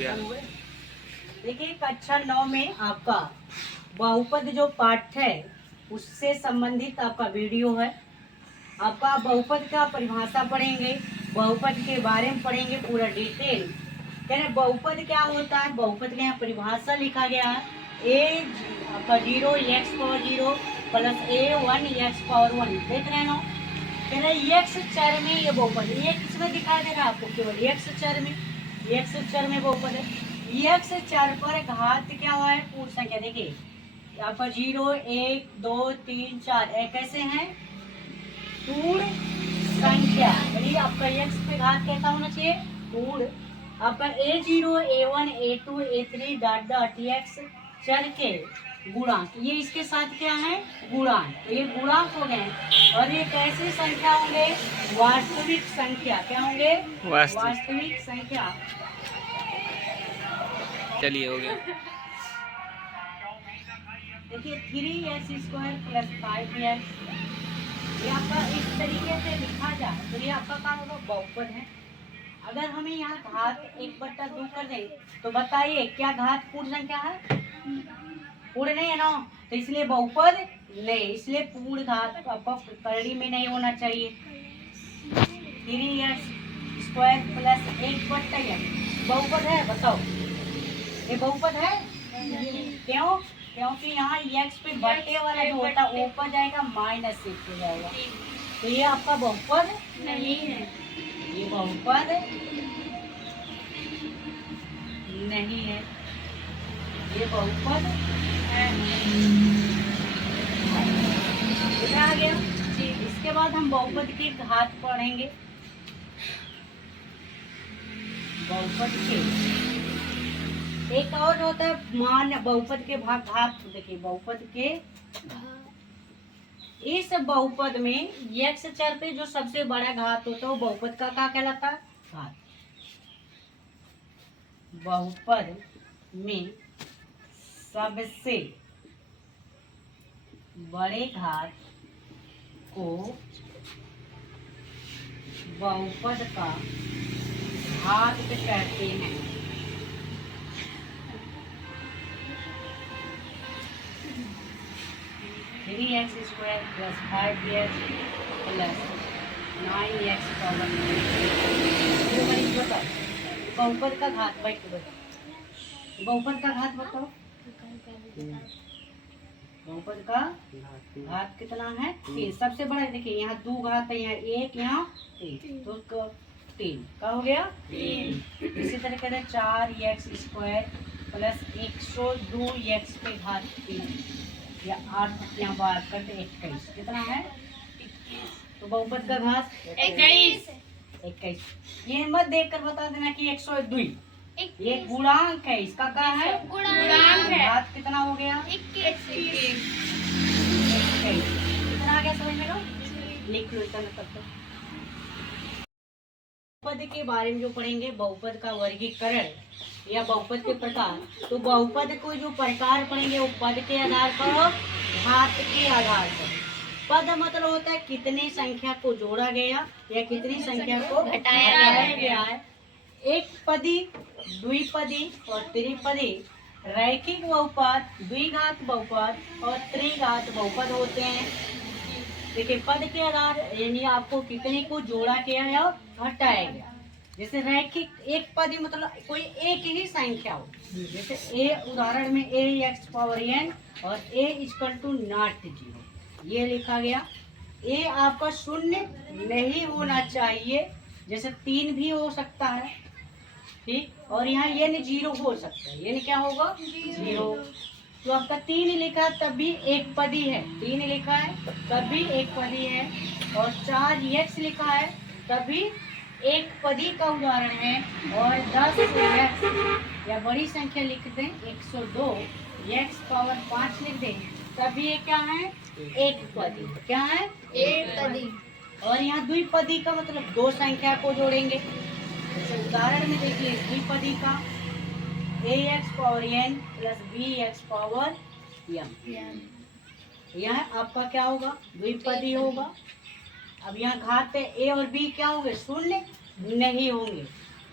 गया। देखिए कक्षा 9 में आपका बहुपद जो पाठ है उससे संबंधित आपका वीडियो है। आपका बहुपद का परिभाषा पढ़ेंगे, बहुपद के बारे में पढ़ेंगे पूरा डिटेल। कह रहे बहुपद क्या होता है, बहुपद के यहाँ परिभाषा लिखा गया है ए आपका 0 x power 0 plus A1 x power 1। देख रहे हैं ना, कह रहे एक्स चर में ये बहुपद, ये किसमें दिखाई दे रहा है आपको, केवल एक्स चर में, एक्स चर में बहुपद है। एक्स चर पर घात क्या हुआ है, पूर्ण संख्या। देखिए आपका 0 1 2 3 4 कैसे हैं, पूर्ण संख्या। यानी आपका एक्स पे घात कैसा होना चाहिए, पूर्ण। आपका A0 A1 A2 A3 dot dot x चर के गुणांक, ये इसके साथ क्या है, गुणांक। तो ये गुणांक हो गए और ये कैसी संख्या होंगे, वास्तविक संख्या। क्या होंगे, वास्तविक संख्या। चलिए हो गया। देखिए 3x² प्लस 5x, ये आपका इस तरीके से लिखा जाए तो ये आपका क्या होगा, बहुपद है। अगर हमें यहाँ घात 1/2 कर दें तो बताइए क्या घात पूर्ण संख्या है, पूर्ण नहीं है ना, तो इसलिए बहुपद नहीं, इसलिए पूर्ण घात आपका करड़ी में नहीं होना चाहिए। 3x² प्लस 1/x बहुपद है, बताओ ये बहुपद है, क्यों, क्योंकि यहाँ x पे बटे वाला जो होता है ऊपर जाएगा माइनस 6 हो जाएगा, तो ये आपका बहुपद नहीं है, ये बहुपद नहीं है, ये बहुपद आ गया। इसके बाद हम बहुपद के घात पढ़ेंगे। बहुपद के एक और होता है मान, बहुपद के भाग घात। देखिए बहुपद के, इस बहुपद में x चर पे जो सबसे बड़ा घात होता है वो बहुपद का क्या कहलाता है, घात। बहुपद में सबसे बड़े घात को बहुपद का घात कहते हैं। Three x square plus 5x plus 9x power. बताओ बहुपद का घात, बैठ के बताओ बहुपद का घात बताओ, बहुपद का घात कितना है, 3। सबसे बड़ा देखिए यहाँ 2 घात है, यहाँ 1 यहाँ 3, तो 3 का हो गया 3। इसी तरीके से 4x² प्लस 102x पे घात 3 या 8 यहाँ बार करते 21, कितना है 21। तो बहुपद का घात 21। ये मत देख कर बता देना कि 102, ये गुणांक है, इसका क्या है, गुणांक है। घात कितना हो गया 21। कितना आ गया समझ में, लो लिख लो इतना तब तक। बहुपद के बारे में जो पढ़ेंगे, बहुपद का वर्गीकरण या बहुपद के प्रकार। तो बहुपद को जो प्रकार पढ़ेंगे वो पद के आधार पर और घात के आधार पर। पद मतलब होता है कितनी संख्या को जोड़ा गया या कितनी संख्या को घटाया गया है। एक पदी, द्विपदी और त्रिपदी रैखिक बहुपद, द्विघात बहुपद और त्रिघात बहुपद होते हैं। देखिए पद के आधार यानी आपको कितने को जोड़ा गया है और घटाया गया। जैसे रैखिक एक पदी मतलब कोई एक ही संख्या हो, जैसे a उदाहरण में ax पावर n और a = 0, ये लिखा गया। a आपका शून्य नहीं होना चाहिए, जैसे 3 भी हो सकता है, ठीक। और यहाँ n 0 हो सकता है, n क्या होगा 0। तो आपका 3 लिखा तब भी एक पदी है, 3 लिखा है तब भी एक पदी है, और 4x लिखा है तब भी एक पदी का उदाहरण है। और 10x या बड़ी संख्या लिख दें 102 x पावर 5 लिख दें तब भी ये क्या है, एक पदी। क्या है, एक पदी। और यहाँ द्विपदी का मतलब 2 संख्या को जोड़ेंगे। जैसे उदाहरण में देखिए द्विपदी का ax power n plus bx power m, यह आपका क्या होगा, द्विपदी होगा। अब यहाँ घात है a और b क्या होंगे, शून्य नहीं होंगे,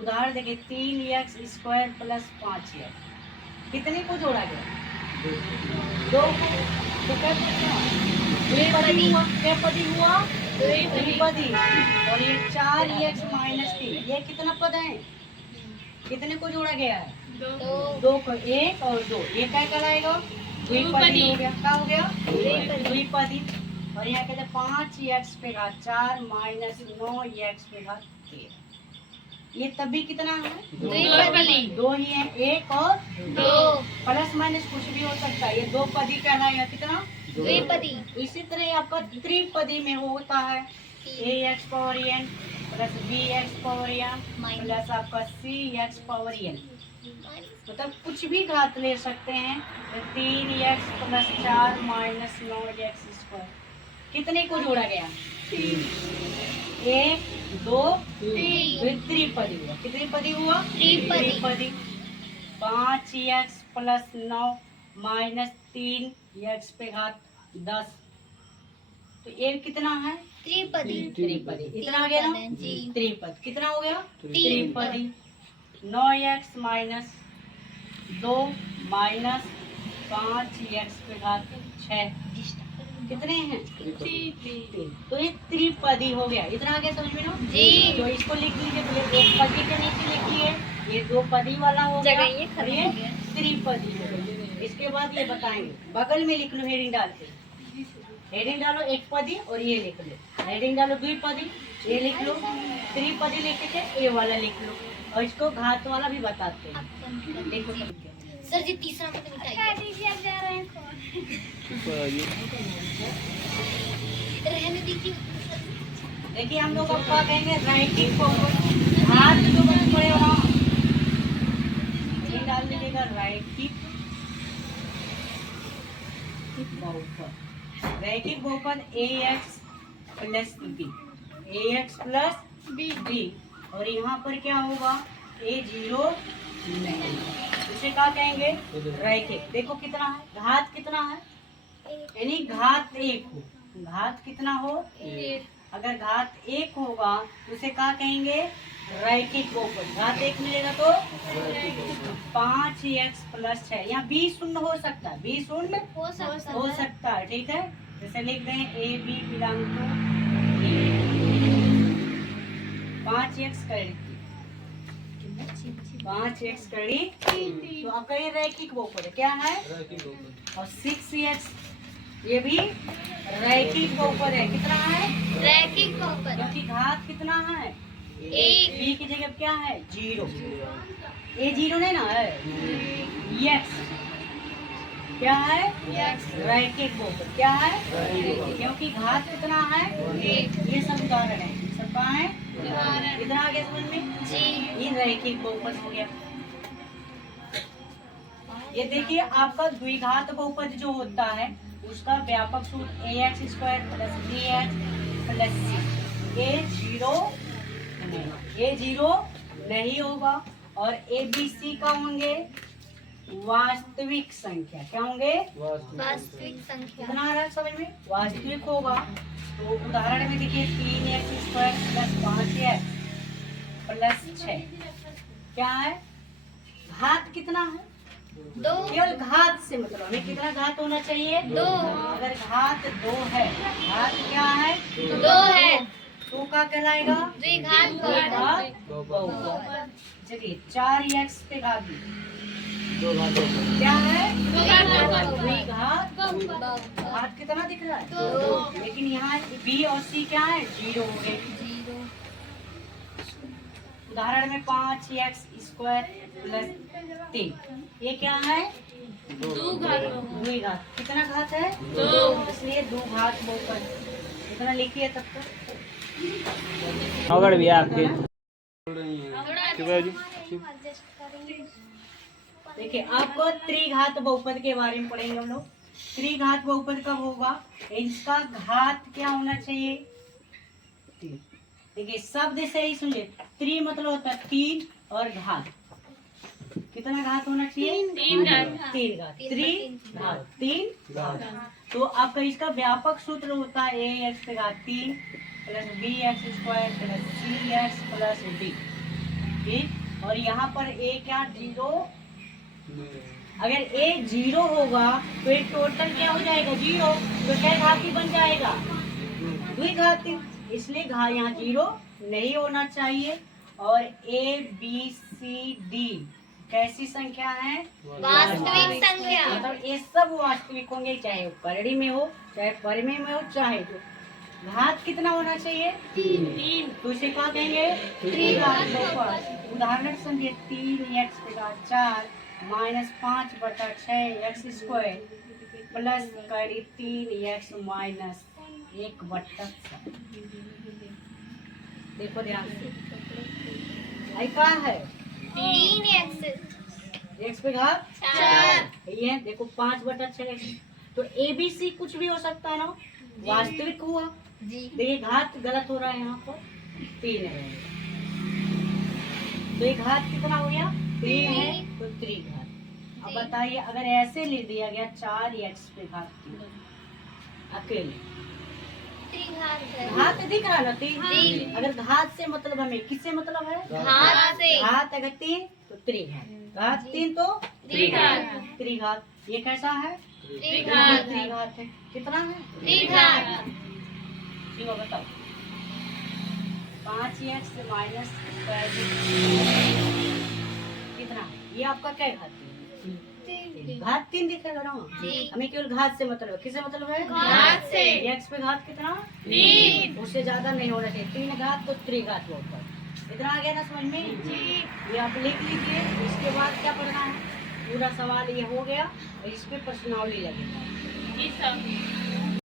उदाहरण देखिए 3x² प्लस 5x कितने को जोड़ा गया? 2 को। तो क्या द्विपदी हुआ? क्या पदी हुआ? द्विपदी। और ये 4x माइनस 3 ये कितना पद है? कितने को जोड़ा गया है? 2 को। 1 और 2 ये क्या कहलाएगा? द्विपदी हो गया। क्या हो गया? द्विपदी। और यहाँ कहते हैं 5x पे घात 4 माइनस 9x पे घात 13 ये तभी कितना है? द्विपदी। 2 ही है, 1 और 2 प्लस माइनस कुछ भी हो सकता है। ये 2 पदी कहलाएगा कितना? द्विपदी। इसी तरह आपका त्रिपदी में होता है ax power n plus bx power n plus आपका cx पावर n मतलब कुछ भी घात ले सकते हैं। 3x प्लस 4 माइनस 9x² कितने को जोड़ा गया? 1 2 3 त्रिपदी हुआ। कितनी पदी हुआ? त्रिपदी। 5x प्लस 9 माइनस 3x पे घात 10 तो ये कितना है? त्रिपदी। इतना आ गया ना? त्रिपद। कितना हो गया? त्रिपदी। 9x माइनस 2 माइनस 5x पे घात 6 कितने हैं? 3। तो ये त्रिपदी हो गया। इतना आ गया समझ में ना? जी। तो इसको लिख लीजिए पहले। एक पदी के नीचे लिखिए, ये 2 पदी वाला हो गया और ये त्रिपदी हो गया। इसके बाद ये बताएंगे, बगल में लिख लो हेडिंग डाल के। हेडिंग डालो एक पदी और ये लिख लो। हेडिंग डालो द्विपदी ये लिख लो। त्रिपदी लिख के ये वाला लिख लो और इसको घात वाला भी बताते हैं। देखो सर जी तीसरा मतलब रहने दीजिए। देखिए हम लोग अब क्या कहेंगे? राइटिंग बहुपद। हाथ जो बन पड़े वहाँ डाल दीजिएगा राइटिंग बहुपद। रैखिक बहुपद ax प्लस b और यहाँ पर क्या होगा? a0 नहीं। इसे क्या कहेंगे? रैखिक। देखो कितना है? घात कितना है? यानी घात 1 हो। घात कितना हो? 1। अगर घात 1 होगा तो उसे क्या कहेंगे? रैखिक बहुपद। घात 1 मिलेगा तो 5x प्लस 6 यहाँ b शून्य हो सकता है। b शून्य हो सकता है। ठीक है, जैसे लिख दें a b belong to 5x correct 5x correct तो आपका ये रैखिक बहुपद है। क्या है? और 6x ये भी रैखिक बहुपद है। कितना है? रैखिक बहुपद। क्योंकि घात कितना है? 1। b की जगह क्या है? 0। a0 नहीं ना है? x क्या है? रैखिक बहुपद। क्या है? क्योंकि घात कितना है? 1। ये सब उदाहरण है। सब कहाँ है? इधर आ गया समझ में? जी। ये रैखिक बहुपद हो गया। ये देखिए आपका द्विघात बहुपद जो होता है उसका व्यापक सूत्र ax² plus bx plus c। a0 नहीं होगा और abc का होंगे वास्तविक संख्या। क्या होंगे? वास्तविक संख्या। कितना आ रहा है समझ में? वास्तविक होगा। तो उदाहरण में देखिए 3x² प्लस 5x प्लस 6 क्या है? घात कितना है? 2। केवल घात से मतलब हमें कितना घात होना चाहिए? 2। अगर घात 2 है, घात क्या है? 2 है तो क्या कहलाएगा? द्विघात बहुपद। चलिए 4x पे घात क्या है? द्विघात। घात कितना दिख रहा है? 2। लेकिन यहाँ b और c क्या है? 0 हो गए। उदाहरण में 5x² प्लस 3 ये क्या है? द्विघात। कितना घात है? 2। इसलिए द्विघात बहुपद। इतना लिखिए तब तक। अगर भी आपके देखिए आपको त्रिघात बहुपद के बारे में पढ़ेंगे हम लोग। त्रिघात बहुपद कब होगा? इसका घात क्या होना चाहिए? 3। देखिए शब्द से ही सुन ले। त्रि मतलब होता है 3 और घात। कितना घात होना चाहिए? 3 घात। त्रिघात 3 घात। तो आपका इसका व्यापक सूत्र होता है ax पे घात 3 plus bx² plus cx plus d। ठीक और यहाँ पर ए क्या 0। अगर ए 0 होगा तो ये टोटल क्या हो जाएगा 0, तो क्या घाती बन जाएगा द्विघाती, इसलिए यहाँ 0 नहीं होना चाहिए। और ए बी सी डी कैसी संख्या है वास्तविक संख्या। मतलब ये सब वास्तविक होंगे, चाहे वो करड़ी में हो चाहे परिमेय में हो, चाहे जो घात कितना होना चाहिए 3। तो इसे क्या कहेंगे त्रिघात। उदाहरण समझिए 3x के घात 4 माइनस 5/6 x स्क्वायर प्लस कड़ी 3x माइनस 1/7। देखो ध्यान से आई क्या है 3x x पे घात 4। ये देखो 5/6। तो ए बी सी कुछ भी हो सकता है ना, वास्तविक हुआ। जी देखिए घात गलत हो रहा है, यहाँ पर 3 है, तो ये घात कितना हो गया 3 है, तो त्रिघात। अब बताइए अगर ऐसे ले दिया गया 4x पे घात 3 अकेले, त्रिघात है। घात दिख रहा ना 3। जी। अगर घात से मतलब हमें किससे मतलब है घात से। घात अगर 3 तो त्रिघात, घात 3 तो त्रिघात। त्रिघात। ये कैसा है त्रिघात। त्रिघात है। कितना है त्रिघात। चलो बताओ 5x माइनस कितना, ये आपका क्या घात है घात 3 दिखेगा ना। जी। हमें केवल घात से मतलब है, किससे मतलब है घात से। x पे घात कितना 3। उससे ज्यादा नहीं होना चाहिए, 3 घात तो त्रिघात होगा। इतना आ गया ना समझ में जी। ये आप लिख लीजिए, इसके बाद क्या पढ़ना है, पूरा सवाल ये हो गया और इस पे प्रश्नावली लगेगा। जी सर।